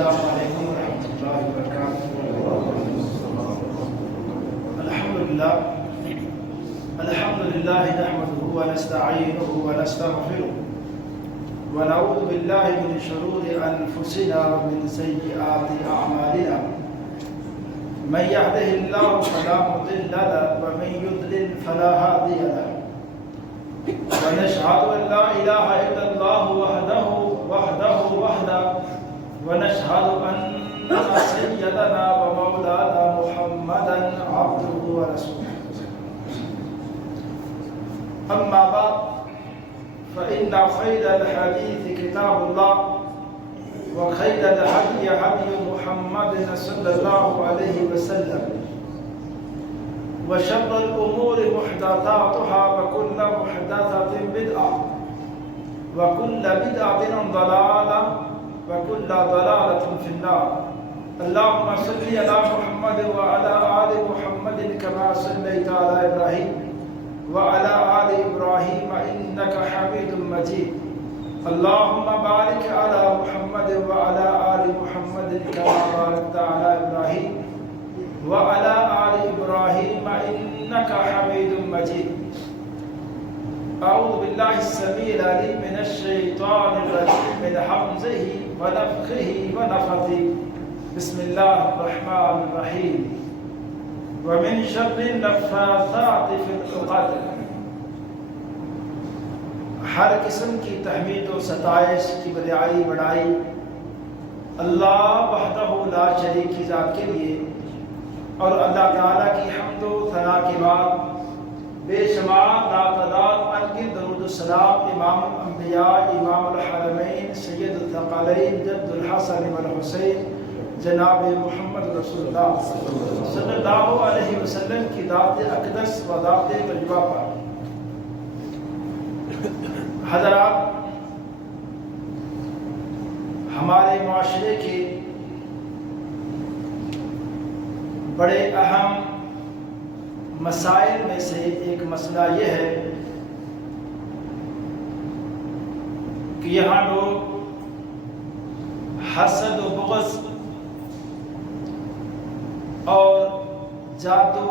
السلام علیکم ورحمۃ اللہ وبرکاتہ۔ الحمد للہ نحمده ونستعینه ونستغفره ونعوذ باللہ من شرور انفسنا ومن سیئات اعمالنا، من يهده الله فلا مضل له ومن يضلل فلا هادي له، ونشهد ان لا اله الا الله وحده ونشهد ان سيدنا ومولانا محمدا عبده ورسوله، اما بعد فان خير الحديث كتاب الله وخير الهدي هدي محمد صلى الله عليه وسلم، وشر الأمور محدثاتها وكل محدثة بدعة وكل بدعة ضلالة وكل ضلالة في النار۔ اللهم صل على محمد وعلى آل محمد كما صليت على إبراهيم وعلى آل إبراهيم إنك حميد مجيد۔ اللهم بارك على محمد وعلى آل محمد كما باركت على إبراهيم وعلى آل إبراهيم إنك حميد مجيد۔ أعوذ بالله السميع العليم من الشيطان الرجيم من همزه ونفخه ونفثه، بسم الله الرحمن الرحيم، ومن شر النفاثات في العقد۔ ہر قسم کی تحمید و ستائش کی بڑائی اللہ وحدہ لا شریک کی ذات کے لیے، اور اللہ تعالیٰ کی حمد و ثنا کے بعد بے شمار لاتعداد انگن درود السلام امام الانبیاء امام الحرمین سید الثقلین جد الحسن والحسین جناب محمد رسول اللہ صلی اللہ علیہ وسلم کی ذات اقدس و ذات طیبہ پر۔ حضرات، ہمارے معاشرے کے بڑے اہم مسائل میں سے ایک مسئلہ یہ ہے کہ یہاں لوگ حسد و بغض اور جادو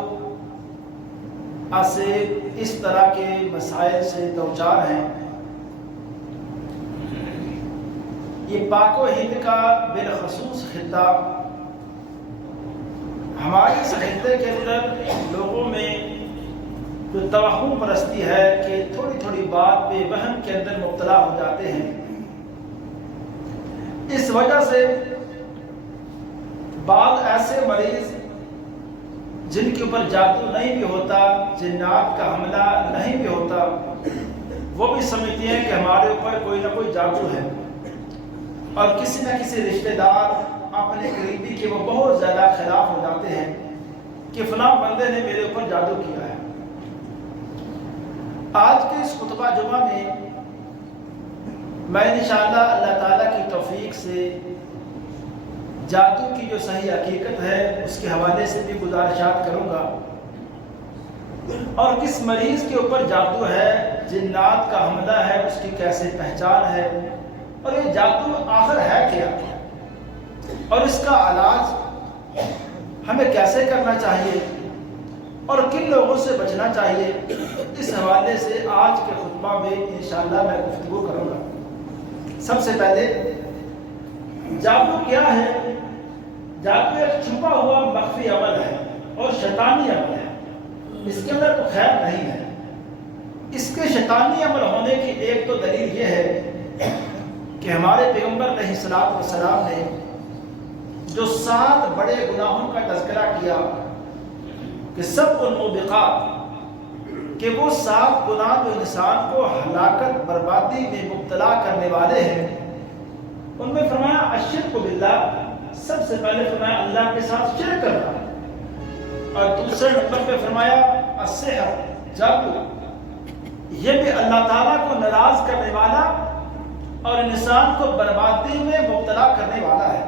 اسے اس طرح کے مسائل سے دوچار ہیں۔ یہ پاک و ہند کا بالخصوص خطہ ہماری اس خطے کے اندر لوگوں میں جو توہم پرستی ہے کہ تھوڑی تھوڑی بات پہ وہم کے اندر مبتلا ہو جاتے ہیں، اس وجہ سے بعض ایسے مریض جن کے اوپر جادو نہیں بھی ہوتا، جنات کا حملہ نہیں بھی ہوتا، وہ بھی سمجھتے ہیں کہ ہمارے اوپر کوئی نہ کوئی جادو ہے، اور کسی نہ کسی رشتہ دار اپنے قریبی کے وہ بہت زیادہ خلاف ہو جاتے ہیں کہ فلاں بندے نے میرے اوپر جادو کیا ہے۔ آج کے اس خطبہ جمعہ میں میں انشاءاللہ اللہ تعالیٰ کی توفیق سے جادو کی جو صحیح حقیقت ہے اس کے حوالے سے بھی گزارشات کروں گا، اور کس مریض کے اوپر جادو ہے، جنات کا حملہ ہے، اس کی کیسے پہچان ہے، اور یہ جادو آخر ہے کیا، اور اس کا علاج ہمیں کیسے کرنا چاہیے، اور کن لوگوں سے بچنا چاہیے، اس حوالے سے آج کے خطبہ میں انشاءاللہ میں گفتگو کروں گا۔ سب سے پہلے جادو کیا ہے؟ جادو ایک چھپا ہوا مخفی عمل ہے اور شیطانی عمل ہے، اس کے اندر تو خیر نہیں ہے۔ اس کے شیطانی عمل ہونے کی ایک تو دلیل یہ ہے کہ ہمارے پیغمبر علیہ السلام نے جو 7 بڑے گناہوں کا تذکرہ کیا کہ سب الموبقات، کہ وہ 7 گناہ جو انسان کو ہلاکت بربادی میں مبتلا کرنے والے ہیں، ان میں فرمایا الشرک باللہ، سب سے پہلے فرمایا اللہ کے ساتھ شرک کرنا، اور دوسرے نمبر پہ فرمایا السحر، جادو، یہ بھی اللہ تعالیٰ کو ناراض کرنے والا اور انسان کو بربادی میں مبتلا کرنے والا ہے۔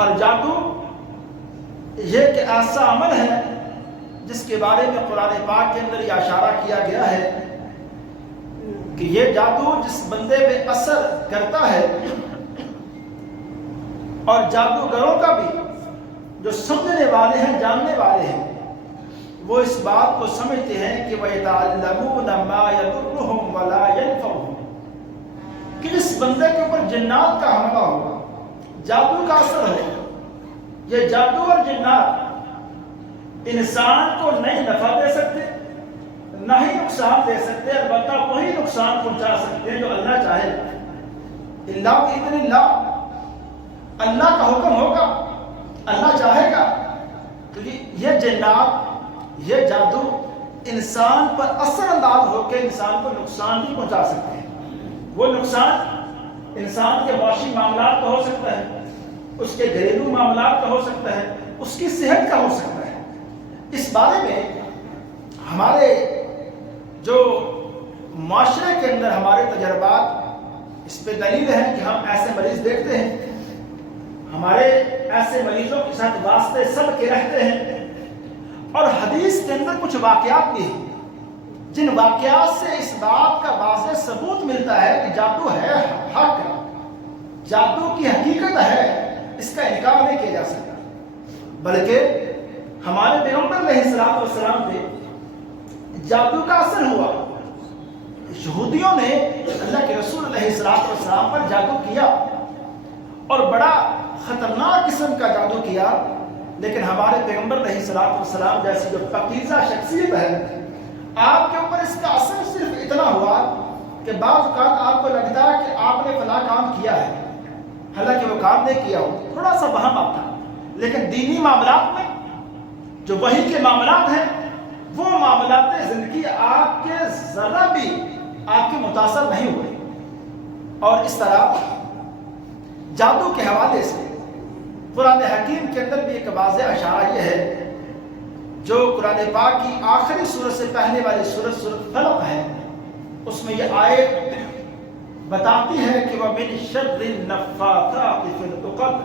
اور جادو یہ ایک ایسا عمل ہے جس کے بارے میں قرآن پاک کے اندر یہ اشارہ کیا گیا ہے کہ یہ جادو جس بندے پہ اثر کرتا ہے اور جادوگروں کا بھی جو سمجھنے والے ہیں، جاننے والے ہیں، وہ اس بات کو سمجھتے ہیں کہ وَيَتَعَلَّمُونَ مَا يَضُرُّهُمْ وَلَا يَنْفَعُهُمْ، کہ جس بندے کے اوپر جنات کا حملہ ہو، جادو کا اثر ہو، یہ جادو اور جنات انسان کو نہیں نفع دے سکتے نہ ہی نقصان دے سکتے، البتہ وہی نقصان پہنچا سکتے ہیں جو اللہ چاہے، اللہ بإذن اللہ، اللہ کا حکم ہوگا، اللہ چاہے گا، کیونکہ یہ جنات، یہ جادو انسان پر اثر انداز ہو کے انسان کو نقصان بھی پہنچا سکتے ہیں۔ وہ نقصان انسان کے معاشی معاملات کا ہو سکتا ہے، اس کے گھریلو معاملات کا ہو سکتا ہے، اس کی صحت کا ہو سکتا ہے۔ اس بارے میں ہمارے جو معاشرے کے اندر ہمارے تجربات اس پہ دلیل ہے کہ ہم ایسے مریض دیکھتے ہیں، ہمارے ایسے مریضوں کے ساتھ واسطے سب کے رہتے ہیں، اور حدیث کے اندر کچھ واقعات بھی ہیں جن واقعات سے اس بات کا واضح ثبوت ملتا ہے کہ جادو ہے حق، جادو کی حقیقت ہے، اس کا انکار نہیں کیا جا سکتا، بلکہ ہمارے پیغمبر علیہ الصلوۃ والسلام پہ جادو کا اثر ہوا۔ یہودیوں نے اللہ کے رسول علیہ الصلوۃ والسلام پر جادو کیا اور بڑا خطرناک قسم کا جادو کیا، لیکن ہمارے پیغمبر علیہ الصلوۃ والسلام جیسی جو پاکیزہ شخصیت ہے، آپ کے اوپر اس کا اثر صرف اتنا ہوا کہ بعض اوقات آپ کو لگتا ہے کہ آپ نے فلاں کام کیا ہے، حالانکہ وہ کام نہیں کیا ہو، تھوڑا سا وہم آتا، لیکن دینی معاملات میں جو وحی کے معاملات ہیں، وہ معاملات زندگی آپ کے ذرا بھی آپ کے متاثر نہیں ہوئے۔ اور اس طرح جادو کے حوالے سے قرآن حکیم کے اندر بھی ایک واضح اشارہ یہ ہے، جو قرآن پاک کی آخری سورت سے پہلے والی سورت فلق ہے، اس میں یہ آیت بتاتی ہے کہ وَمِن شَرِّ النَّفَّاثَاتِ فِي الْعُقَدِ،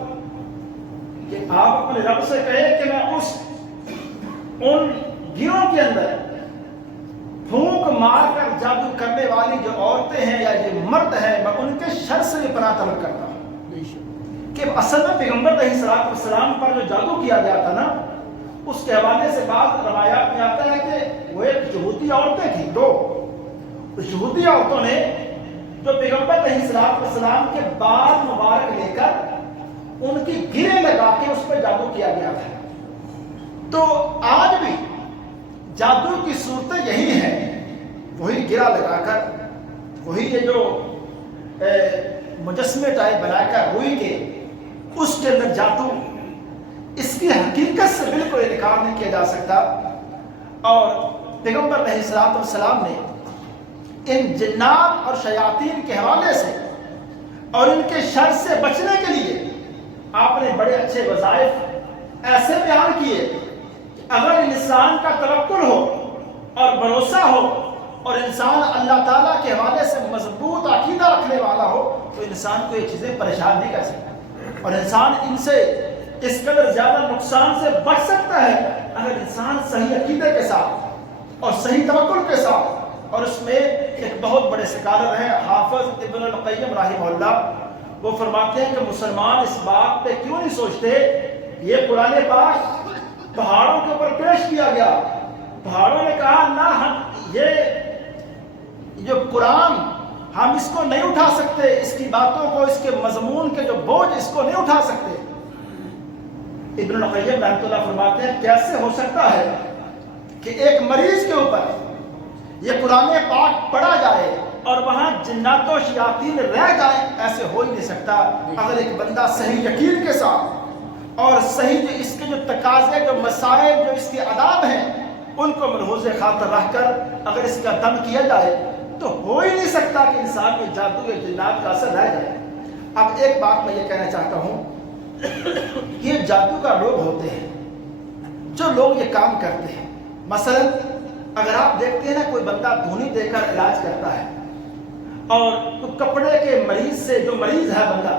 کہ آپ اپنے رب سے کہیں کہ میں ان گروہوں کے اندر پھونک مار کر جادو کرنے والی جو عورتیں ہیں یا جو مرد ہیں، میں ان کے شر سے بھی پناہ طلب کرتا ہوں۔ کہ اصل میں پیغمبر علیہ الصلوۃ والسلام پر جو جادو کیا گیا تھا نا، اس کے حوالے سے بعض روایات میں آتا ہے کہ وہ ایک یہودی عورتیں تھیں، دو یہودی عورتوں نے جو پیغمبر علیہ الصلوۃ والسلام کے بال مبارک لے کر ان کی گریں لگا کے اس پہ جادو کیا گیا تھا۔ تو آج بھی جادو کی صورتیں یہی ہیں، وہی گرہ لگا کر، وہی یہ جو مجسمے ٹائپ بنا کر ہوئی کے اس کے اندر جادو، اس کی حقیقت سے بالکل انکار نہیں کیا جا سکتا۔ اور پیغمبر علیہ الصلوۃ والسلام نے ان جنات اور شیاطین کے حوالے سے اور ان کے شر سے بچنے کے لیے آپ نے بڑے اچھے وظائف ایسے بیان کیے کہ اگر انسان کا توکل ہو اور بھروسہ ہو اور انسان اللہ تعالیٰ کے حوالے سے مضبوط عقیدہ رکھنے والا ہو تو انسان کو یہ چیزیں پریشان نہیں کر سکتا، اور انسان ان سے اس قدر زیادہ نقصان سے بچ سکتا ہے اگر انسان صحیح عقیدے کے ساتھ اور صحیح توکل کے ساتھ۔ اور اس میں ایک بہت بڑے سکالر ہیں حافظ ابن القیم رحمہ اللہ، وہ فرماتے ہیں کہ مسلمان اس بات پہ کیوں نہیں سوچتے، یہ قرآن پاک پہاڑوں کے اوپر پیش کیا گیا، پہاڑوں نے کہا نہ ہم یہ جو قرآن ہم اس کو نہیں اٹھا سکتے، اس کی باتوں کو، اس کے مضمون کے جو بوجھ اس کو نہیں اٹھا سکتے۔ ابن القیم رحمۃ اللہ فرماتے ہیں کیسے ہو سکتا ہے کہ ایک مریض کے اوپر یہ قرآن پاک پڑھا جائے اور وہاں جنات و شیاطین رہ جائیں، ایسے ہو ہی نہیں سکتا اگر ایک بندہ صحیح یقین کے ساتھ اور صحیح جو اس کے جو تقاضے، جو مسائل، جو اس کے آداب ہیں ان کو ملحوظ خاطر رکھ کر اگر اس کا دم کیا جائے تو ہو ہی نہیں سکتا کہ انسان میں جادو یا جنات کا اثر رہ جائے۔ اب ایک بات میں یہ کہنا چاہتا ہوں، یہ جادوگر لوگ ہوتے ہیں جو لوگ یہ کام کرتے ہیں۔ مثلا اگر آپ دیکھتے ہیں نا، کوئی بندہ دھونی دے کر علاج کرتا ہے اور کپڑے کے مریض سے، جو مریض ہے بندہ،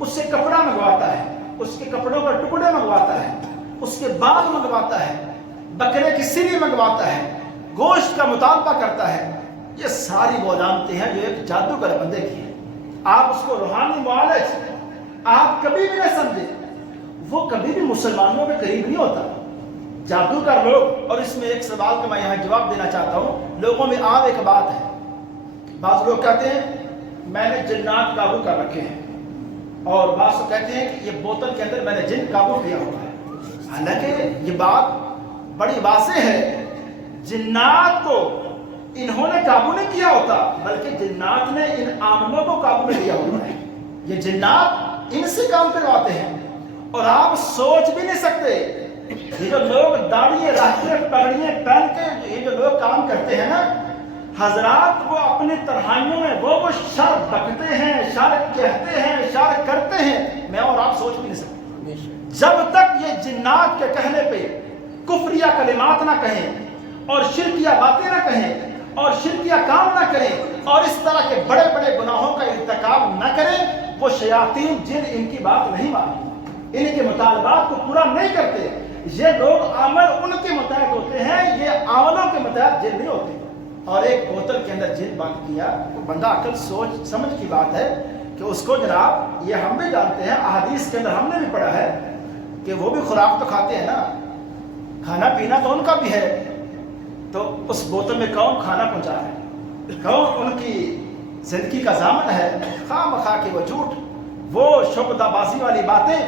اس سے کپڑا منگواتا ہے، اس کے کپڑوں کا ٹکڑے منگواتا ہے، اس کے بال منگواتا ہے، بکرے کی سری منگواتا ہے، گوشت کا مطالبہ کرتا ہے، یہ ساری وہ علامتیں ہیں جو ایک جادوگر بندے کی ہیں۔ آپ اس کو روحانی معالج آپ کبھی بھی نہ سمجھے وہ کبھی بھی مسلمانوں کے قریب نہیں ہوتا۔ جادوگر لوگ، اور اس میں ایک سوال کا میں یہاں جواب دینا چاہتا ہوں، لوگوں میں عام ایک بات ہے، بعض لوگ کہتے ہیں میں نے جنات قابو کر رکھے ہیں، اور بعض لوگ کہتے ہیں کہ یہ بوتل کے اندر میں نے جن قابو کیا ہوا ہے۔ حالانکہ یہ بات بڑی واضح ہے، جنات کو انہوں نے قابو نہیں کیا ہوتا، بلکہ جنات نے ان عاملوں کو قابو میں لیا ہوتا ہے۔ یہ جنات ان سے کام کرواتے ہیں، اور آپ سوچ بھی نہیں سکتے یہ جو لوگ داڑھی رکھتے پگڑیاں پہن کے یہ جو لوگ کام کرتے ہیں نا حضرات، وہ اپنی تنہائیوں میں وہ شر بکتے ہیں، شر کہتے ہیں، شر کرتے ہیں، میں اور آپ سوچ بھی نہیں سکتے۔ جب تک یہ جنات کے کہنے پہ کفریہ کلمات نہ کہیں اور شرکیہ باتیں نہ کہیں اور شرکیہ کام نہ کریں اور اس طرح کے بڑے بڑے گناہوں کا ارتکاب نہ کریں، وہ شیاطین جن ان کی بات نہیں مانتے، ان کے مطالبات کو پورا نہیں کرتے۔ یہ لوگ عمل ان کے متحد ہوتے ہیں، یہ عملوں کے متحد جن نہیں ہوتے۔ اور ایک بوتل کے اندر جن بند کیا، وہ بندہ عقل سوچ سمجھ کی بات ہے کہ اس کو جناب، یہ ہم بھی جانتے ہیں، احادیث کے اندر ہم نے بھی پڑھا ہے کہ وہ بھی خوراک تو کھاتے ہیں نا، کھانا پینا تو ان کا بھی ہے، تو اس بوتل میں کون کھانا پہنچا ہے، کون ان کی زندگی کا ضامن ہے؟ خواہ مخواہ کے وہ جھوٹ، وہ شعبدہ بازی والی باتیں۔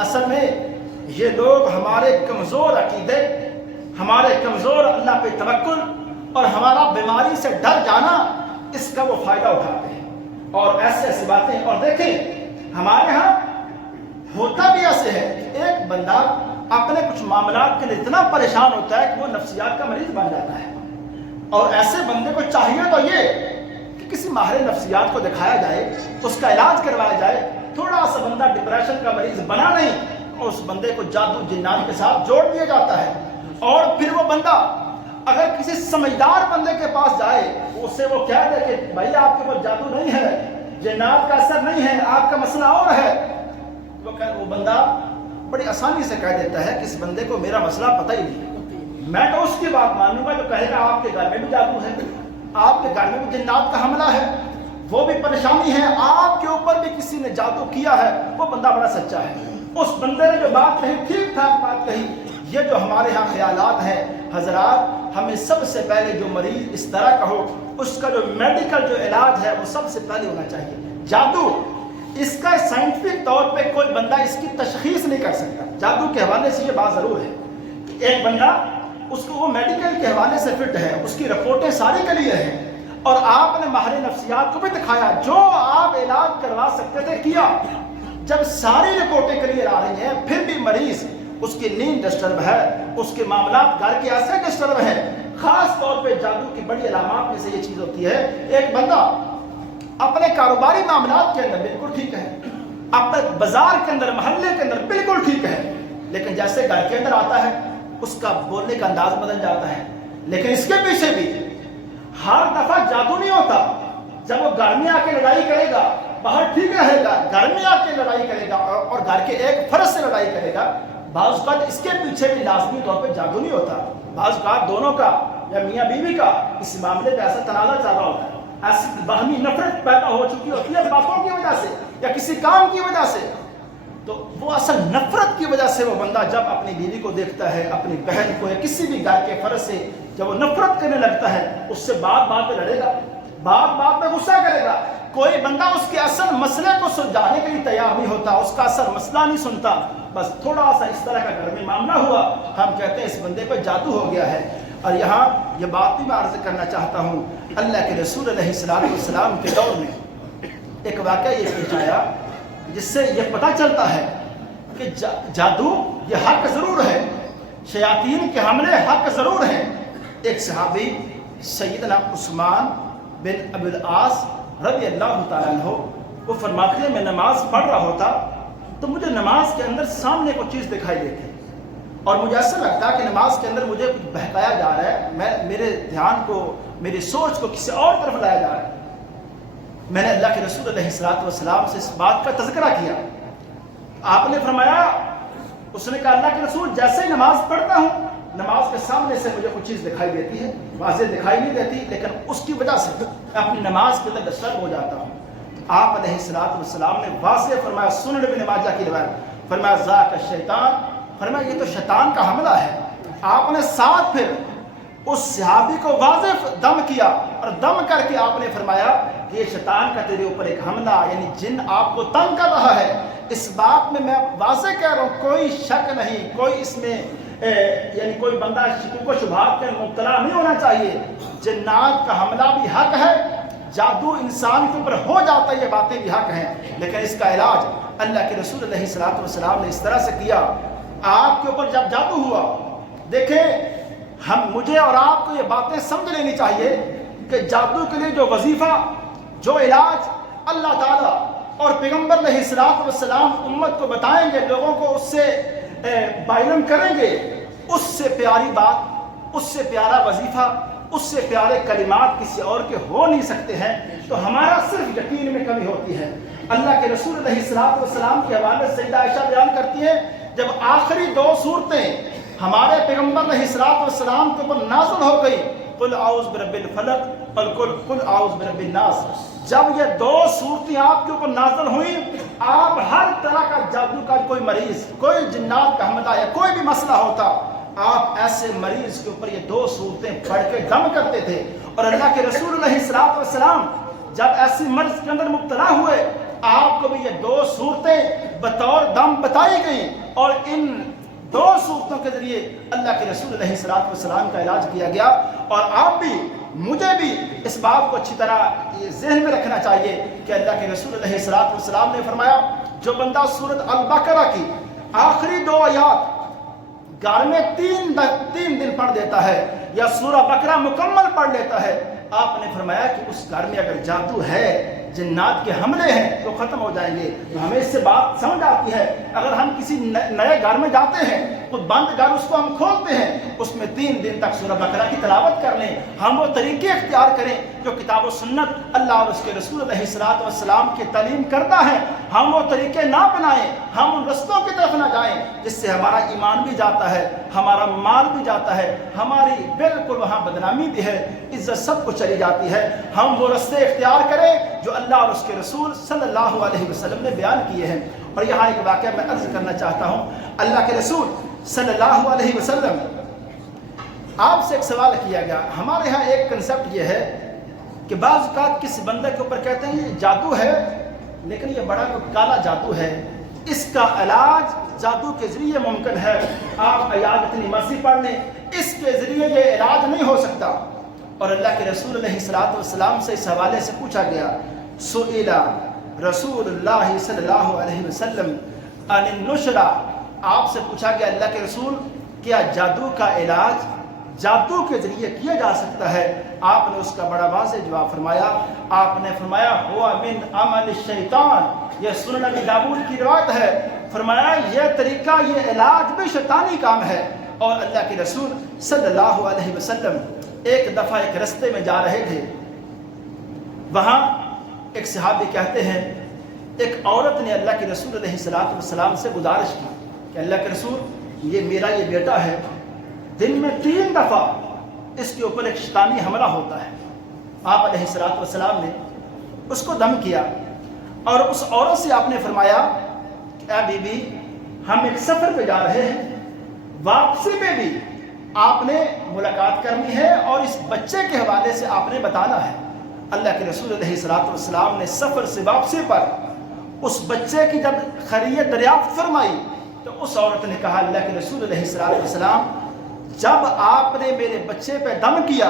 اصل میں یہ لوگ ہمارے کمزور عقیدے، ہمارے کمزور اللہ پہ توکل اور ہمارا بیماری سے ڈر جانا، اس کا وہ فائدہ اٹھاتے ہیں اور ایسی ایسی باتیں۔ اور دیکھیں ہمارے ہاں ہوتا بھی ایسے ہے کہ ایک بندہ اپنے کچھ معاملات کے لیے اتنا پریشان ہوتا ہے کہ وہ نفسیات کا مریض بن جاتا ہے، اور ایسے بندے کو چاہیے تو یہ کہ کسی ماہر نفسیات کو دکھایا جائے، اس کا علاج کروایا جائے۔ تھوڑا سا بندہ ڈپریشن کا مریض بنا نہیں، اس بندے کو جادو جنات کے ساتھ جوڑ دیا جاتا ہے، اور پھر وہ بندہ اگر کسی سمجھدار بندے کے پاس جائے، اس سے وہ کہہ دے کہ بھائی آپ کے پاس جادو نہیں ہے، جنات کا اثر نہیں ہے، آپ کا مسئلہ اور ہے، وہ بندہ بڑی آسانی سے کہہ دیتا ہے کہ اس بندے کو میرا مسئلہ پتہ ہی نہیں، میں تو اس کی بات مانوں گا جو کہے گا آپ کے گھر میں بھی جادو ہے، آپ کے گھر میں بھی جنات کا حملہ ہے، وہ بھی پریشانی ہے، آپ کے اوپر بھی کسی نے جادو کیا ہے، وہ بندہ بڑا سچا ہے۔ اس بندے نے جو بات کہی ٹھیک ٹھاک بات کہی۔ یہ جو ہمارے ہاں خیالات ہیں حضرات، ہمیں سب سے پہلے جو مریض اس طرح کا ہو، اس کا جو میڈیکل جو علاج ہے وہ سب سے پہلے ہونا چاہیے جادو۔ اس کا سائنٹیفک طور پہ کوئی بندہ اس کی تشخیص نہیں کر سکتا۔ جادو کے حوالے سے یہ بات ضرور ہے کہ ایک بندہ اس کو وہ میڈیکل کے حوالے سے فٹ ہے، اس کی رپورٹیں ساری کلیئر ہیں، اور آپ نے ماہر نفسیات کو بھی دکھایا، جو آپ علاج کروا سکتے تھے کیا۔ جب ساری رپورٹیں کلیئر آ رہی ہیں پھر بھی مریض، اس کی نیند ڈسٹرب ہے، اس کے معاملات گھر کے ایسے ڈسٹرب ہیں، خاص طور پہ جادو کی بڑی علامات میں سے یہ چیز ہوتی ہے۔ ایک بندہ اپنے کاروباری معاملات کے اندر بالکل ٹھیک ہے، اپنے بازار کے اندر، محلے کے اندر بالکل ٹھیک ہے، لیکن جیسے گھر کے اندر آتا ہے اس کا بولنے کا انداز بدل جاتا ہے۔ لیکن اس کے پیچھے بھی ہر دفعہ جادو نہیں ہوتا۔ جب وہ گھر میں آ کے لڑائی کرے گا باہر ٹھیک رہے گا، گھر میں آ کے لڑائی کرے گا اور گھر کے ایک فرد سے لڑائی کرے گا، بعض اوقات اس کے پیچھے بھی لازمی طور پہ جادو نہیں ہوتا، بعض اوقات دونوں کا یا میاں بیوی کا اس معاملے پہ ایسا تنازع چل رہا ہوتا ہے، ایسی باہمی نفرت پیدا ہو چکی ہوتی ہے باتوں کی وجہ سے یا کسی کام کی وجہ سے، تو وہ اصل نفرت کی وجہ سے وہ بندہ جب اپنی بیوی کو دیکھتا ہے، اپنی بہن کو یا کسی بھی گھر کے فرد سے جب وہ نفرت کرنے لگتا ہے، اس سے بات بات پہ لڑے گا، بات بات پہ غصہ کرے گا۔ کوئی بندہ اس کے اصل مسئلے کو سلجھانے کے لیے تیار نہیں ہوتا، اس کا اصل مسئلہ نہیں سنتا، بس تھوڑا سا اس طرح کا گھر میں معاملہ ہوا، ہم کہتے ہیں اس بندے پہ جادو ہو گیا ہے۔ اور یہاں یہ بات بھی میں عرض کرنا چاہتا ہوں، اللہ کے رسول علیہ السلام کے دور میں ایک واقعہ یہ پیش آیا جس سے یہ پتہ چلتا ہے کہ جادو یہ حق ضرور ہے، شیاطین کے حملے حق ضرور ہیں۔ ایک صحابی سیدنا عثمان بن ابی العاص رضی اللہ تعالیٰ عنہ، وہ فرماتے ہیں میں نماز پڑھ رہا ہوتا تو مجھے نماز کے اندر سامنے کوئی چیز دکھائی دیتی اور مجھے ایسا لگتا کہ نماز کے اندر مجھے کچھ بہکایا جا رہا ہے، میرے دھیان کو، میری سوچ کو کسی اور طرف لایا جا رہا ہے۔ میں نے اللہ کے رسول علیہ السلام سے اس بات کا تذکرہ کیا، آپ نے فرمایا، اس نے کہا اللہ کے رسول جیسے ہی نماز پڑھتا ہوں نماز کے سامنے سے مجھے کچھ چیز دکھائی دیتی ہے، واضح دکھائی نہیں دیتی، لیکن اس کی وجہ سے میں اپنی نماز کے اندر ڈسٹرب ہو جاتا ہوں۔ آپ علیہ السلام نے واضح فرمایا، سنن ابن ماجہ کی روایت، فرمایا ذاک الشیطان، فرمایا یہ تو شیطان کا حملہ ہے۔ آپ نے ساتھ پھر اس صحابی کو واضح دم کیا اور دم کر کے آپ نے فرمایا کہ یہ شیطان کا تیرے اوپر ایک حملہ، یعنی جن آپ کو تنگ کر رہا ہے۔ اس بات میں واضح کہہ رہا ہوں، کوئی شک نہیں، کوئی اس میں یعنی کوئی بندہ شکوک و شبہات کے مبتلا نہیں ہونا چاہیے۔ جنات کا حملہ بھی حق ہے، جادو انسان کے اوپر ہو جاتا ہے، یہ باتیں بھی حق ہیں، لیکن اس کا علاج اللہ کے رسول علیہ السلام نے اس طرح سے کیا۔ آپ کے اوپر جب جادو ہوا، دیکھیں مجھے اور آپ کو یہ باتیں سمجھ لینی چاہیے کہ جادو کے لیے جو وظیفہ، جو علاج اللہ تعالیٰ اور پیغمبر علیہ السلام امت کو بتائیں گے، لوگوں کو اس سے علم کریں گے، اس سے پیاری بات، اس سے پیارا وظیفہ، اس سے پیارے کلمات کسی اور کے ہو نہیں سکتے ہیں۔ تو ہمارا صرف یقین میں کمی ہوتی ہے۔ اللہ کے رسول علیہ السلام کے حوالے سے سیدہ عائشہ بیان کرتی ہے، جب آخری 2 صورتیں ہمارے پیغمبر علیہ السلام کے اوپر نازل ہو گئی، قل اعوذ برب الفلق اور قل اعوذ برب الناس، جب یہ 2 صورتیں آپ کے اوپر نازل ہوئیں، آپ ہر طرح کا جادو کا کوئی مریض، کوئی جنات کا حملہ یا کوئی بھی مسئلہ ہوتا، آپ ایسے مریض کے اوپر یہ 2 صورتیں پڑھ کے دم کرتے تھے۔ اور اللہ کے رسول علیہ السلام جب ایسی مرض کے اندر مبتلا ہوئے، آپ کو بھی یہ 2 صورتیں بطور دم بتائی گئیں، اور ان 2 صورتوں کے ذریعے اللہ کے رسول علیہ السلام کا علاج کیا گیا۔ اور آپ بھی، مجھے بھی اس بات کو اچھی طرح ذہن میں رکھنا چاہیے کہ اللہ کے رسول علیہ السلام نے فرمایا، جو بندہ سورۃ البقرہ کی آخری 2 آیات گھر میں 3 دن پڑھ دیتا ہے یا سورہ بقرہ مکمل پڑھ لیتا ہے، آپ نے فرمایا کہ اس گھر میں اگر جادو ہے، جنات کے حملے ہیں، تو ختم ہو جائیں گے۔ ہمیں اس سے بات سمجھ آتی ہے، اگر ہم کسی نئے گھر میں جاتے ہیں تو بند گھر اس کو ہم کھولتے ہیں، اس میں 3 دن تک سورہ بقرہ کی تلاوت کر لیں، ہم وہ طریقے اختیار کریں جو کتاب و سنت اللہ اور اس کے رسول علیہ السلام کی تعلیم کرتا ہے، ہم وہ طریقے نہ بنائیں، ہم ان رستوں کی طرف نہ جائیں جس سے ہمارا ایمان بھی جاتا ہے، ہمارا مال بھی جاتا ہے، ہماری بالکل وہاں بدنامی بھی ہے، عزت سب کو چلی جاتی ہے۔ ہم وہ رستے اختیار کریں جو اللہ اور اس کے رسول صلی اللہ علیہ وسلم نے بیان کیے ہیں۔ اور یہاں ایک واقعہ میں عرض کرنا چاہتا ہوں، اللہ کے رسول صلی اللہ علیہ وسلم، آپ سے ایک سوال کیا گیا۔ ہمارے ہاں ایک کنسپٹ یہ ہے کہ بعض اوقات کسی بندے کے اوپر کہتے ہیں یہ جادو ہے، لیکن یہ بڑا کالا جادو ہے، اس کا علاج جادو کے ذریعے ممکن ہے، آپ ایات نماسی پڑھ لیں، اس کے ذریعے یہ علاج نہیں ہو سکتا۔ اور اللہ کے رسول علیہ السلام سے اس حوالے سے پوچھا گیا، سئل رسول اللہ صلی اللہ علیہ وسلم عن النشرہ، آپ سے پوچھا گیا اللہ کے رسول کیا جادو کا علاج جادو کے ذریعے کیا جا سکتا ہے؟ آپ نے اس کا بڑا واضح جواب فرمایا، آپ نے فرمایا ہوا من عمل الشیطان، یہ سنن ابی داؤد کی روایت ہے، فرمایا یہ طریقہ، یہ علاج بھی شیطانی کام ہے۔ اور اللہ کے رسول صلی اللہ علیہ وسلم ایک دفعہ ایک رستے میں جا رہے تھے، وہاں ایک صحابی کہتے ہیں ایک عورت نے اللہ کے رسول علیہ السلام سے گزارش کی کہ اللہ کے رسول یہ میرا یہ بیٹا ہے، دن میں 3 دفعہ اس کے اوپر ایک شیطانی حملہ ہوتا ہے۔ آپ علیہ السلام نے اس کو دم کیا اور اس عورت سے آپ نے فرمایا کہ اے بی بی، ہم ایک سفر پہ جا رہے ہیں، واپسی میں بھی آپ نے ملاقات کرنی ہے اور اس بچے کے حوالے سے آپ نے بتانا ہے۔ اللہ کے رسول علیہ السلام نے سفر سے واپسی پر اس بچے کی جب خیریت دریافت فرمائی تو اس عورت نے کہا اللہ کے رسول علیہ السلام، جب آپ نے میرے بچے پہ دم کیا،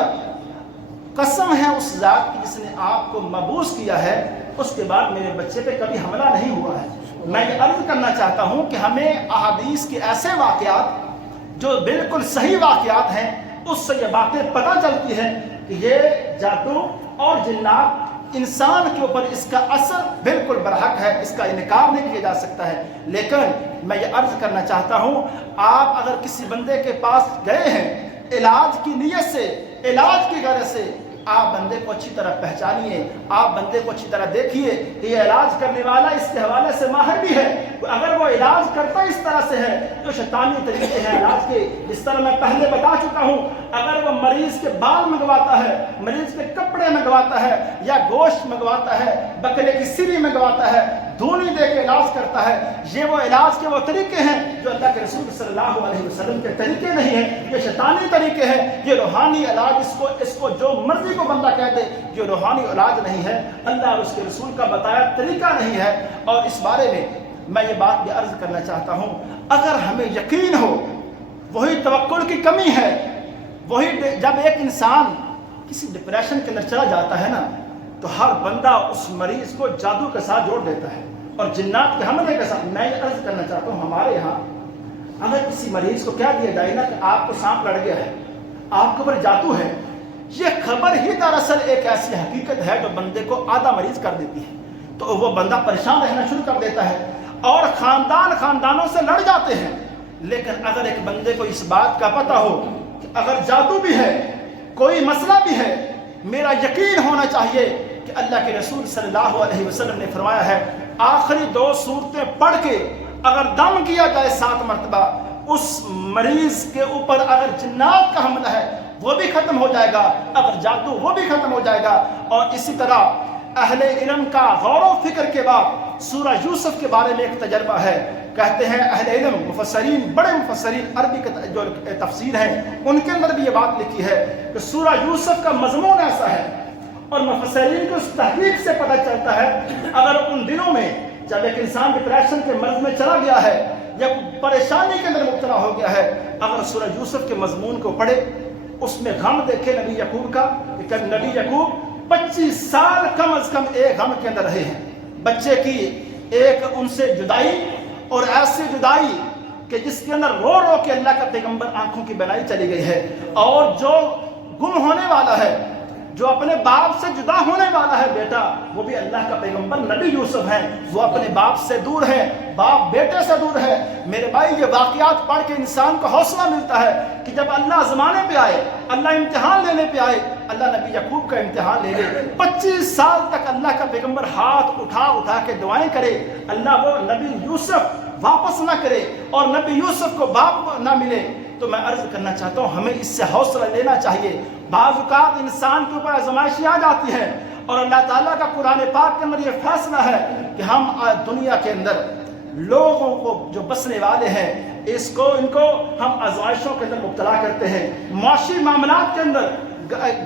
قسم ہے اس ذات کی جس نے آپ کو مبعوث کیا ہے، اس کے بعد میرے بچے پہ کبھی حملہ نہیں ہوا ہے۔ میں یہ عرض کرنا چاہتا ہوں کہ ہمیں احادیث کے ایسے واقعات جو بالکل صحیح واقعات ہیں، اس سے یہ باتیں پتہ چلتی ہیں کہ یہ جادو اور جنات انسان کے اوپر اس کا اثر بالکل برحق ہے، اس کا انکار نہیں کیا جا سکتا ہے۔ لیکن میں یہ عرض کرنا چاہتا ہوں، آپ اگر کسی بندے کے پاس گئے ہیں علاج کی نیت سے، علاج کی غرض سے، آپ بندے کو اچھی طرح پہچانیے، آپ بندے کو اچھی طرح دیکھیے کہ یہ علاج کرنے والا اس کے حوالے سے ماہر بھی ہے۔ اگر وہ علاج کرتا اس طرح سے ہے تو شیطانی طریقے ہیں علاج کے، اس طرح میں پہلے بتا چکا ہوں۔ اگر وہ مریض کے بال منگواتا ہے، مریض کے کپڑے منگواتا ہے، یا گوشت منگواتا ہے، بکرے کی سری منگواتا ہے، دھونی دے کے علاج کرتا ہے، یہ وہ علاج کے وہ طریقے ہیں جو اللہ کے رسول صلی اللہ علیہ وسلم کے طریقے نہیں ہیں، یہ شیطانی طریقے ہیں، یہ روحانی علاج اس کو جو مرضی کو بندہ کہہ دے، یہ روحانی علاج نہیں ہے، اللہ اور اس کے رسول کا بتایا طریقہ نہیں ہے۔ اور اس بارے میں یہ بات بھی عرض کرنا چاہتا ہوں، اگر ہمیں یقین ہو، وہی توکل کی کمی ہے، وہی جب ایک انسان کسی ڈپریشن کے اندر چلا جاتا ہے نا، تو ہر بندہ اس مریض کو جادو کے ساتھ جوڑ دیتا ہے اور جنات کے حملے کے ساتھ۔ میں یہ عرض کرنا چاہتا ہوں، ہمارے یہاں اگر کسی مریض کو کہہ دیا جائے نا کہ آپ کو سانپ لڑ گیا ہے، آپ کے اوپر جادو ہے، یہ خبر ہی دراصل ایک ایسی حقیقت ہے جو بندے کو آدھا مریض کر دیتی ہے، تو وہ بندہ پریشان رہنا شروع کر دیتا ہے اور خاندانوں سے لڑ جاتے ہیں۔ لیکن اگر ایک بندے کو اس بات کا پتہ ہو کہ اگر جادو بھی ہے، کوئی مسئلہ بھی ہے، میرا یقین ہونا چاہیے کہ اللہ کے رسول صلی اللہ علیہ وسلم نے فرمایا ہے آخری 2 سورتیں پڑھ کے اگر دم کیا جائے 7 مرتبہ، اس مریض کے اوپر اگر جنات کا حملہ ہے وہ بھی ختم ہو جائے گا، اگر جادو وہ بھی ختم ہو جائے گا۔ اور اسی طرح اہل علم کا غور و فکر کے بعد سورہ یوسف کے بارے میں ایک تجربہ ہے، کہتے ہیں اہل علم مفسرین، بڑے مفسرین عربی کے جو تفسیر ہیں ان کے اندر بھی یہ بات لکھی ہے کہ سورہ یوسف کا مضمون ایسا ہے، اور مفسرین کو اس تحقیق سے پتہ چلتا ہے اگر ان دنوں میں جب ایک انسان ڈپریشن کے مرض میں چلا گیا ہے یا پریشانی کے اندر مبتلا ہو گیا ہے، اگر سورہ یوسف کے مضمون کو پڑھے، اس میں غم دیکھے نبی یعقوب کا، کہ نبی یعقوب 25 سال کم از کم ایک غم کے اندر رہے ہیں، بچے کی ایک ان سے جدائی، اور ایسی جدائی کہ جس کے اندر رو رو کے اللہ کا پیغمبر آنکھوں کی بنائی چلی گئی ہے، اور جو گم ہونے والا ہے، جو اپنے باپ سے جدا ہونے والا ہے بیٹا، وہ بھی اللہ کا پیغمبر نبی یوسف ہیں، وہ اپنے باپ سے دور ہے، باپ بیٹے سے دور ہے۔ میرے بھائی یہ واقعات پڑھ کے انسان کو حوصلہ ملتا ہے کہ جب اللہ آزمانے پہ آئے، اللہ امتحان لینے پہ آئے، اللہ نبی یعقوب کا امتحان لے لے۔ 25 سال تک اللہ کا پیغمبر ہاتھ اٹھا کے دعائیں کرے، اللہ وہ نبی یوسف واپس نہ کرے اور نبی یوسف کو باپ نہ ملے۔ تو میں عرض کرنا چاہتا ہوں ہمیں اس سے حوصلہ لینا چاہیے۔ بعض اوقات انسان کے اوپر آزمائشیں آ جاتی ہیں، اور اللہ تعالیٰ کا قرآن پاک کے اندر یہ فیصلہ ہے کہ ہم دنیا کے اندر لوگوں کو جو بسنے والے ہیں ان کو ہم آزمائشوں کے اندر مبتلا کرتے ہیں، معاشی معاملات کے اندر،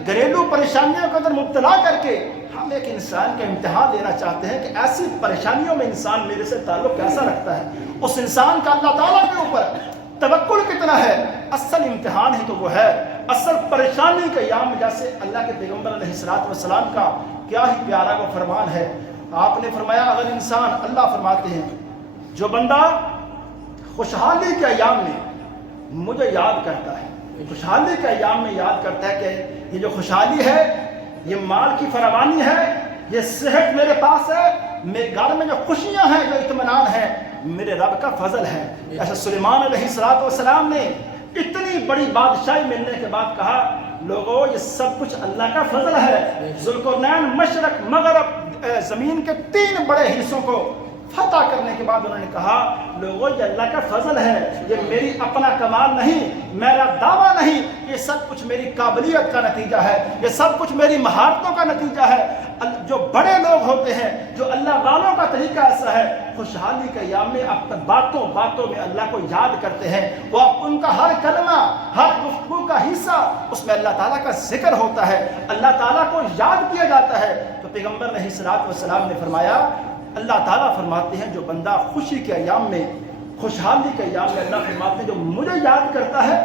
گھریلو پریشانیوں کے اندر مبتلا کر کے ہم ایک انسان کا امتحان لینا چاہتے ہیں کہ ایسی پریشانیوں میں انسان میرے سے تعلق کیسا رکھتا ہے، اس انسان کا اللہ تعالیٰ کے اوپر توکل کتنا ہے۔ اصل امتحان ہی تو وہ ہے، اصل پریشانی کے ایام میں، جیسے اللہ کے پیغمبر علیہ الصلوۃ والسلام کا کیا ہی پیارا وہ فرمان ہے، آپ نے فرمایا اگر انسان، اللہ فرماتے ہیں جو بندہ خوشحالی کے ایام میں مجھے یاد کرتا ہے، خوشحالی کے ایام میں یاد کرتا ہے کہ یہ جو خوشحالی ہے، یہ مال کی فراوانی ہے، یہ صحت میرے پاس ہے، میرے گھر میں جو خوشیاں ہیں، جو اطمینان ہے، میرے رب کا فضل ہے۔ ایسا سلیمان علیہ السلام نے اتنی بڑی بادشاہی ملنے کے بعد کہا لوگوں یہ سب کچھ اللہ کا فضل ہے۔ ذوالقرنین مشرق مغرب زمین کے 3 بڑے حصوں کو فتح کرنے کے بعد انہوں نے کہا لوگوں یہ اللہ کا فضل ہے، یہ میری اپنا کمال نہیں، میرا دعویٰ نہیں، یہ سب کچھ میری قابلیت کا نتیجہ ہے، یہ سب کچھ میری مہارتوں کا نتیجہ ہے۔ جو بڑے لوگ ہوتے ہیں، جو اللہ والوں کا طریقہ ایسا ہے، خوشحالی کے ایام میں اپنے باتوں میں اللہ کو یاد کرتے ہیں، وہ ان کا ہر کلمہ، ہر گفتگو کا حصہ اس میں اللہ تعالیٰ کا ذکر ہوتا ہے، اللہ تعالیٰ کو یاد کیا جاتا ہے۔ تو پیغمبر علیہ الصلوۃ والسلام نے فرمایا، اللہ تعالیٰ فرماتے ہیں جو بندہ خوشی کے ایام میں، خوشحالی کے ایام میں اللہ فرماتے ہیں جو مجھے یاد کرتا ہے،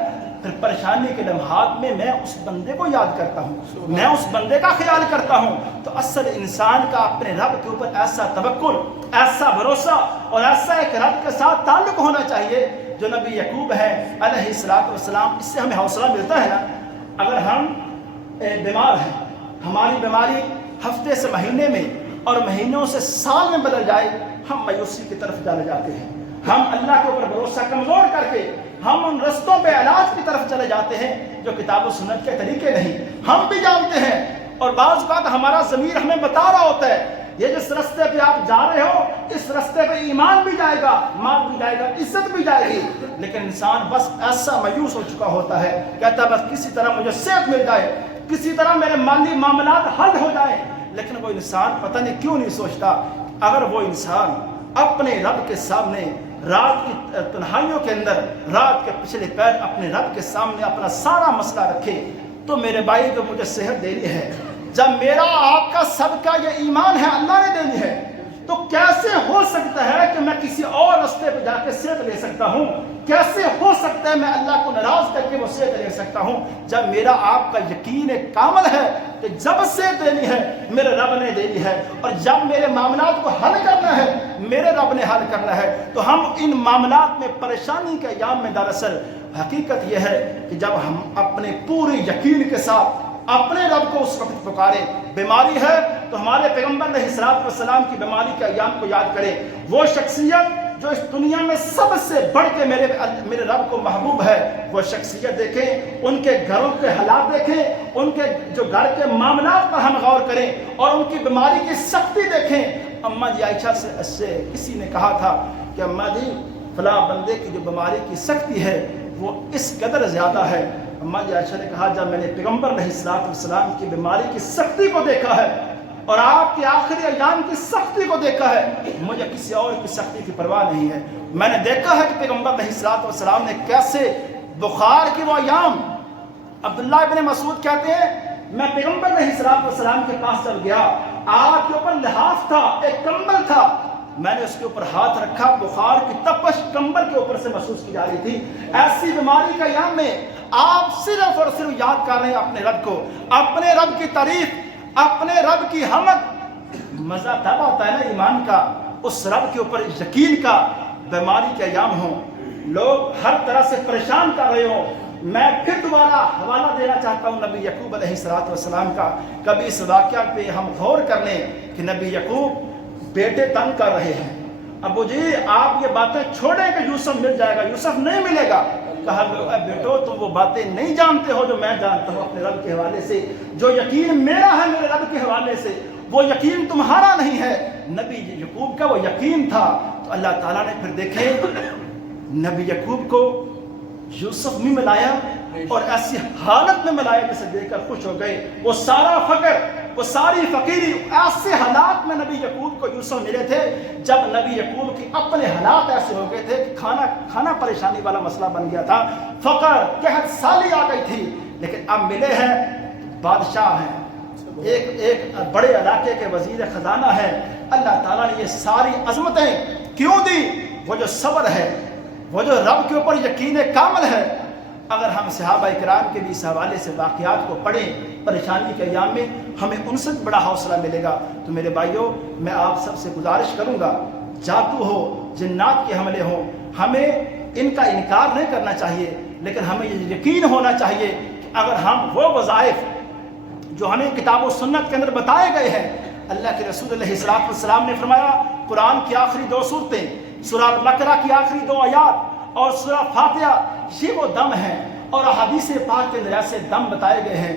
پھر پریشانی کے لمحات میں میں اس بندے کو یاد کرتا ہوں، میں اس بندے کا خیال کرتا ہوں۔ تو اصل انسان کا اپنے رب کے اوپر ایسا توکل، ایسا بھروسہ اور ایسا ایک رب کے ساتھ تعلق ہونا چاہیے جو نبی یعقوب ہے علیہ الصلوۃ والسلام۔ اس سے ہمیں حوصلہ ملتا ہے نا، اگر ہم بیمار ہیں، ہماری بیماری ہفتے سے مہینے میں اور مہینوں سے سال میں بدل جائے، ہم مایوسی کی طرف چلے جاتے ہیں، ہم اللہ کے اوپر بھروسہ کمزور کر کے ہم ان رستوں پہ علاج کی طرف چلے جاتے ہیں جو کتاب و سنت کے طریقے نہیں۔ ہم بھی جانتے ہیں اور بعض اوقات ہمارا ضمیر ہمیں بتا رہا ہوتا ہے یہ جس رستے پہ آپ جا رہے ہو اس رستے پہ ایمان بھی جائے گا، مال بھی جائے گا، عزت بھی جائے گی، لیکن انسان بس ایسا مایوس ہو چکا ہوتا ہے، کہتا ہے بس کسی طرح مجھے صحت مل جائے، کسی طرح میرے مالی معاملات حل ہو جائیں. لیکن وہ انسان پتہ نہیں کیوں نہیں سوچتا اگر وہ انسان اپنے رب کے سامنے رات کی تنہائیوں کے اندر رات کے پچھلے پیر اپنے رب کے سامنے اپنا سارا مسئلہ رکھے تو میرے بھائی جو مجھے صحت دینی ہے، جب میرا آپ کا صدقہ یہ ایمان ہے اللہ نے دینی ہے، تو کیسے ہو سکتا ہے کہ میں کسی اور راستے پہ جا کے صحت لے سکتا ہوں؟ کیسے ہو سکتا ہے میں اللہ کو ناراض کر کے وہ صحت لے سکتا ہوں جب میرا آپ کا یقین کامل ہے کہ جب صحت دینی ہے میرے رب نے دینی ہے، اور جب میرے معاملات کو حل کرنا ہے میرے رب نے حل کرنا ہے. تو ہم ان معاملات میں پریشانی کے ایام میں دراصل حقیقت یہ ہے کہ جب ہم اپنے پورے یقین کے ساتھ اپنے رب کو اس وقت پکارے. بیماری ہے تو ہمارے پیغمبر علیہ الصلوۃ والسلام کی بیماری کے ایام کو یاد کریں. وہ شخصیت جو اس دنیا میں سب سے بڑھ کے میرے رب کو محبوب ہے، وہ شخصیت دیکھیں، ان کے گھروں کے حالات دیکھیں، ان کے جو گھر کے معاملات پر ہم غور کریں اور ان کی بیماری کی سختی دیکھیں. اماں جی عائشہ سے کسی نے کہا تھا کہ اماں جی فلاں بندے کی جو بیماری کی سختی ہے وہ اس قدر زیادہ ہے. اماں جی عائشہ نے کہا جب میں نے پیغمبر علیہ الصلوۃ والسلام کی بیماری کی سختی کو دیکھا ہے اور آپ کے آخری ایام کی سختی کو دیکھا ہے مجھے کسی اور کی سختی کی پرواہ نہیں ہے. میں نے دیکھا ہے کہ پیغمبر علیہ الصلوۃ والسلام نے کیسے بخار کے وہ ایام، عبداللہ ابن مسعود کہتے ہیں میں پیغمبر علیہ الصلوۃ والسلام کے پاس چل گیا، آپ کے اوپر لحاف تھا، ایک کمبل تھا، میں نے اس کے اوپر ہاتھ رکھا، بخار کی تپش کمبل کے اوپر سے محسوس کی جا رہی تھی. ایسی بیماری کا ایام میں آپ صرف اور صرف یاد کر رہے ہیں اپنے رب کو، اپنے رب کی تعریف، اپنے رب کی حمد. مزہ تب آتا ہے نا ایمان کا، اس رب کے اوپر یقین کا. بیماری کے ایام ہوں، لوگ ہر طرح سے پریشان کر رہے ہوں. میں پھر دوبارہ حوالہ دینا چاہتا ہوں نبی یعقوب علیہ السلام کا. کبھی اس واقعہ پہ ہم غور کر لیں کہ نبی یعقوب بیٹے تنگ کر رہے ہیں، ابو جی آپ یہ باتیں چھوڑیں کہ یوسف مل جائے گا. یوسف نہیں ملے گا. کہا بیٹو تم وہ باتیں نہیں جانتے ہو جو میں جانتا ہوں اپنے رب کے حوالے سے. جو یقین میرا ہے میرے رب کے حوالے سے وہ یقین تمہارا نہیں ہے. نبی یعقوب کا وہ یقین تھا. تو اللہ تعالیٰ نے پھر دیکھیں نبی یعقوب کو یوسف میں ملایا اور ایسی حالت میں ملایا جسے دیکھ کر خوش ہو گئے. وہ سارا فقر، وہ ساری فقیری، ایسے حالات میں نبی یعقوب کو یوسف ملے تھے جب نبی یعقوب کے اپنے حالات ایسے ہو گئے تھے کہ کھانا پریشانی والا مسئلہ بن گیا تھا، فقر قحط سالی آ گئی تھی. لیکن اب ملے ہیں بادشاہ ہیں، ایک بڑے علاقے کے وزیر خزانہ ہے. اللہ تعالیٰ نے یہ ساری عظمتیں کیوں دی؟ وہ جو صبر ہے، وہ جو رب کے اوپر یقین کامل ہے. اگر ہم صحابہ کرام کے بھی اس حوالے سے واقعات کو پڑھیں پریشانی کے ایام میں ہمیں ان سے بڑا حوصلہ ملے گا. تو میرے بھائیوں میں آپ سب سے گزارش کروں گا، جادو ہو، جنات کے حملے ہوں، ہمیں ان کا انکار نہیں کرنا چاہیے، لیکن ہمیں یہ یقین ہونا چاہیے کہ اگر ہم وہ وظائف جو ہمیں کتاب و سنت کے اندر بتائے گئے ہیں، اللہ کے رسول علیہ الصلوۃ والسلام نے فرمایا قرآن کی آخری 2 صورتیں، سورہ بقرہ کی آخری 2 آیات اور سورہ فاتحہ، یہ وہ دم ہیں. اور حدیث پاک کے اندر ایسے دم بتائے گئے ہیں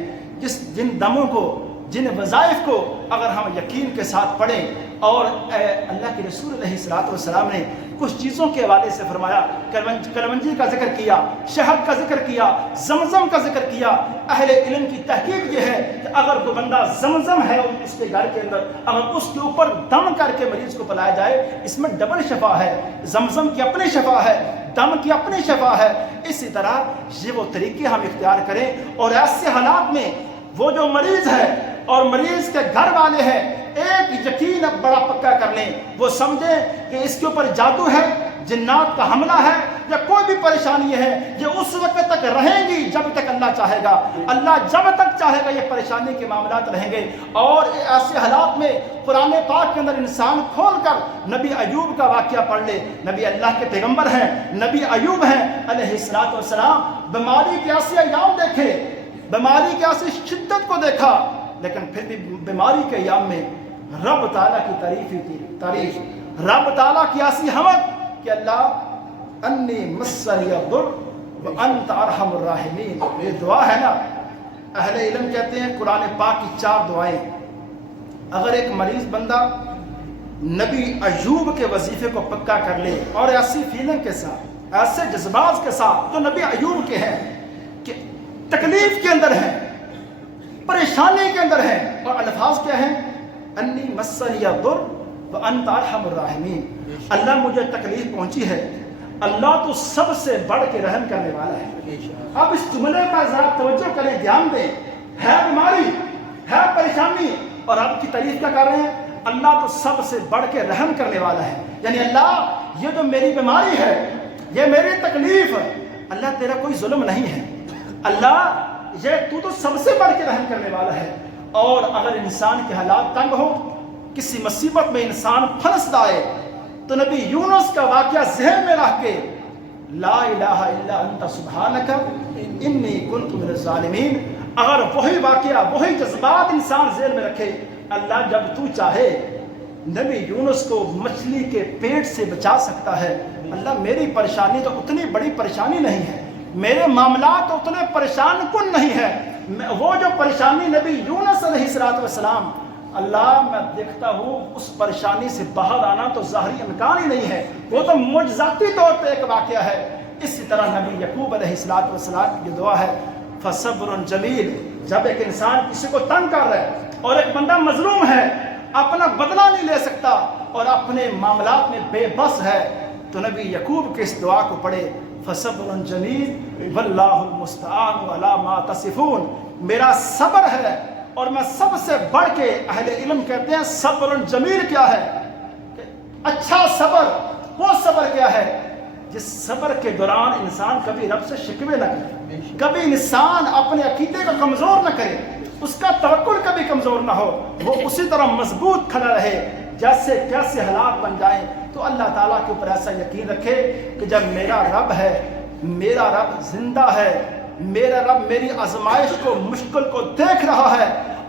جن دموں کو، جن وظائف کو اگر ہم یقین کے ساتھ پڑھیں. اور اللہ کے رسول علیہ الصلوۃ والسلام نے کچھ چیزوں کے حوالے سے فرمایا، کلونجی کا ذکر کیا، شہد کا ذکر کیا، زمزم کا ذکر کیا. اہل علم کی تحقیق یہ ہے کہ اگر کوئی بندہ زمزم ہے اس کے گھر کے اندر، اگر اس کے اوپر دم کر کے مریض کو پلایا جائے، اس میں ڈبل شفا ہے. زمزم کی اپنی شفا ہے، دم کی اپنی شفا ہے. اسی طرح یہ وہ طریقے ہم اختیار کریں اور ایسے حالات میں وہ جو مریض ہے اور مریض کے گھر والے ہیں ایک یقین اب بڑا پکا کر لیں. وہ سمجھیں کہ اس کے اوپر جادو ہے، جنات کا حملہ ہے یا کوئی بھی پریشانی ہے، یہ اس وقت تک رہیں گی جب تک اللہ چاہے گا. اللہ جب تک چاہے گا یہ پریشانی کے معاملات رہیں گے. اور ایسے حالات میں قرآن پاک کے اندر انسان کھول کر نبی ایوب کا واقعہ پڑھ لے. نبی اللہ کے پیغمبر ہیں، نبی ایوب ہیں علیہ الصلوۃ والسلام. بیماری کے ایسے ایام دیکھے، بیماری کی ایسی شدت کو دیکھا، لیکن پھر بھی بیماری کے ایام میں رب تعالیٰ کی تعریف، رب تعالیٰ کی ایسی حمد کہ اللہ انی مسنی الضر وانت ارحم الراحمین. یہ دعا ہے نا، اہل علم کہتے ہیں قرآن پاک کی 4 دعائیں اگر ایک مریض بندہ نبی ایوب کے وظیفے کو پکا کر لے اور ایسی فیلنگ کے ساتھ، ایسے جذبات کے ساتھ جو نبی ایوب کے ہیں کہ تکلیف کے اندر ہیں، پریشانی کے اندر ہیں، اور الفاظ کیا ہیں؟ انی مسنی الضر وانت ارحم الراحمین، اللہ مجھے تکلیف پہنچی ہے، اللہ تو سب سے بڑھ کے رحم کرنے والا ہے۔ اب اس جملے پر ذرا توجہ کریں، دھیان دیں، ہے بیماری، ہے پریشانی، اور آپ کی تعریف کیا کر رہے ہیں؟ اللہ تو سب سے بڑھ کے رحم کرنے والا ہے، یعنی اللہ یہ جو میری بیماری ہے، یہ میری تکلیف، اللہ تیرا کوئی ظلم نہیں ہے، اللہ یہ تو سب سے بڑھ کے رحم کرنے والا ہے۔ اور اگر انسان کے حالات تنگ ہو، کسی مصیبت میں انسان پھنس جائے، تو نبی یونس کا واقعہ ذہن میں رکھ کے لا الہ الا انت سبحانک انی کنت من الظالمین، اگر وہی واقعہ وہی جذبات انسان ذہن میں رکھے، اللہ جب تو چاہے نبی یونس کو مچھلی کے پیٹ سے بچا سکتا ہے، اللہ میری پریشانی تو اتنی بڑی پریشانی نہیں ہے، میرے معاملات تو اتنے پریشان کن نہیں ہے، وہ جو پریشانی نبی یونس علیہ السلام، اللہ میں دیکھتا ہوں اس پریشانی سے باہر آنا تو ظاہری امکان ہی نہیں ہے، وہ تو معجزاتی طور پہ ایک واقعہ ہے۔ اسی طرح نبی یعقوب علیہ السلام کی دعا ہے فصبر جمیل، جب ایک انسان کسی کو تنگ کر رہا ہے اور ایک بندہ مظلوم ہے، اپنا بدلہ نہیں لے سکتا اور اپنے معاملات میں بے بس ہے، تو نبی یعقوب کے اس دعا کو پڑھے فصبر جمیل واللہ المستعان علی ما تصفون، میرا صبر ہے اور میں سب سے بڑھ کے، اہل علم کہتے ہیں صبر جمیل کیا ہے؟ کہ اچھا صبر، وہ صبر کیا ہے؟ جس صبر کے دوران انسان کبھی رب سے شکوے نہ کرے، کبھی انسان اپنے عقیدے کو کمزور نہ کرے، اس کا توکل کبھی کمزور نہ ہو، وہ اسی طرح مضبوط کھڑا رہے، جیسے کیسے حالات بن جائیں تو اللہ تعالیٰ کے اوپر ایسا یقین رکھے کہ جب میرا رب ہے، میرا رب زندہ ہے، میرا رب میری آزمائش کو، مشکل کو دیکھ رہا ہے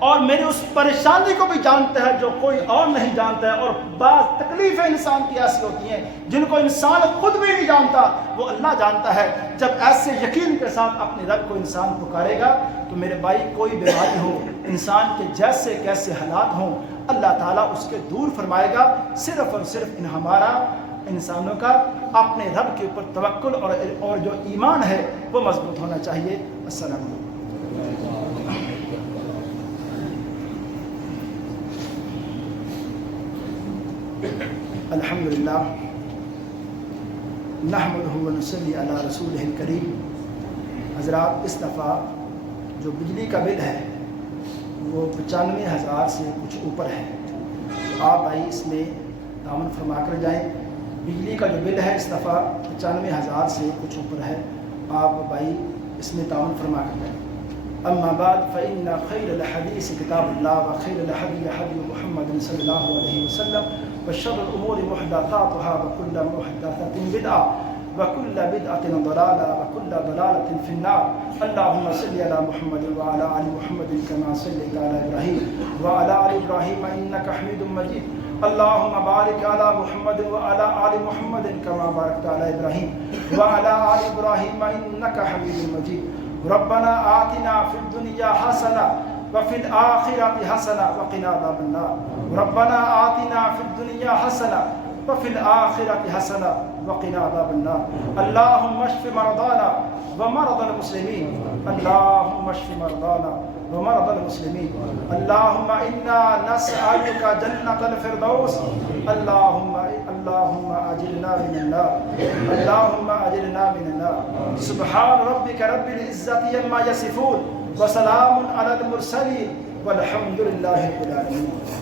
اور میری اس پریشانی کو بھی جانتا ہے جو کوئی اور نہیں جانتا ہے، اور بعض تکلیفیں انسان کی ایسی ہوتی ہیں جن کو انسان خود بھی نہیں جانتا، وہ اللہ جانتا ہے۔ جب ایسے یقین کے ساتھ اپنے رب کو انسان پکارے گا تو میرے بھائی کوئی بیماری ہو، انسان کے جیسے کیسے حالات ہوں، اللہ تعالیٰ اس کے دور فرمائے گا، صرف اور صرف ہمارا انسانوں کا اپنے رب کے اوپر توکل اور جو ایمان ہے وہ مضبوط ہونا چاہیے۔ السلام علیکم۔ الحمدللہ نحمدہ ونصلی علی رسولہ الکریم۔ حضرات، اس دفعہ جو بجلی کا بل ہے وہ 95,000 سے کچھ اوپر ہے، تو آپ بھائی اس میں تعاون فرما کر جائیں۔ بجلی کا جو بل ہے اس دفعہ 95,000 سے کچھ اوپر ہے، آپ بھائی اس میں تعاون فرما کر جائیں۔ اما بعد فإن خیر الحدیث کتاب اللہ وخیر الہدی ہدی محمد صلی اللہ علیہ وسلم وشر الامور محدثاتها وكل محدثة بدعة وكل بدعة ضلالة وكل ضلالة في النار۔ اللهم صل على محمد وعلى آل محمد كما صليت على إبراهيم وعلى آل إبراهيم إنك حميد مجيد۔ اللهم بارك على محمد وعلى آل محمد كما باركت على إبراهيم وعلى آل إبراهيم إنك حميد مجيد۔ ربنا آتنا في الدنيا حسنة وفي الآخرة حسنة وقنا عذاب النار۔ ربنا آتنا في الدنيا حسنة وفي الآخرة حسنة وقنا عذاب النار۔ اللهم اشف مرضانا ومرضى المسلمين، اللهم اشف مرضانا ومرضى المسلمين، اللهم إنا نسألك جنة الفردوس، اللهم أجرنا من النار، اللهم أجرنا من النار۔ سبحان ربك رب العزة عما يصفون وسلام على المرسلين والحمد لله رب العالمين۔